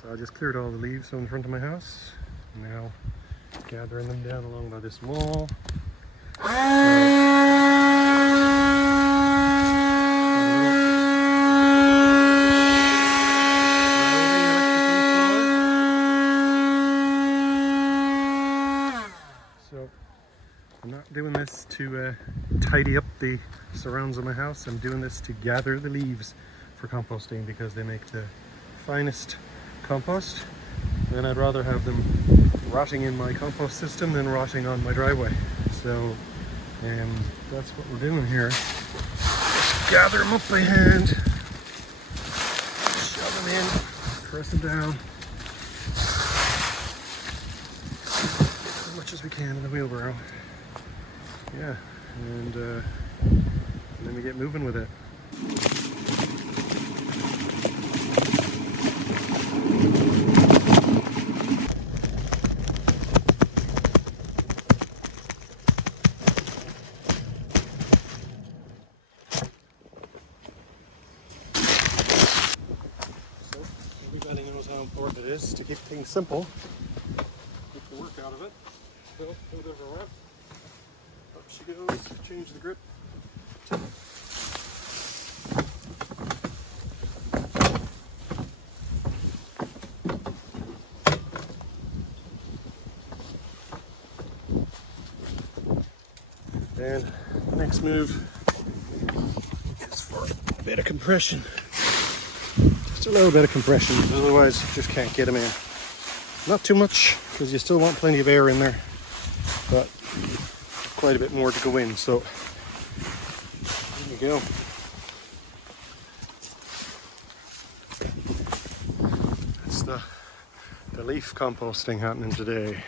So I just cleared all the leaves in front of my house. Now gathering them down along by this wall. So I'm not doing this to tidy up the surrounds of my house. I'm doing this to gather the leaves for composting because they make the finest compost, and I'd rather have them rotting in my compost system than rotting on my driveway. So that's what we're doing here. Just gather them up by hand, shove them in, press them down as much as we can in the wheelbarrow. Yeah, and then we get moving with it. Everybody knows how important it is to keep things simple, keep the work out of it. So, goes over up she goes, change the grip. And the next move is for a bit of compression. Just a little bit of compression, otherwise you just can't get them in. Not too much, because you still want plenty of air in there, but quite a bit more to go in, so there you go. That's the leaf composting happening today.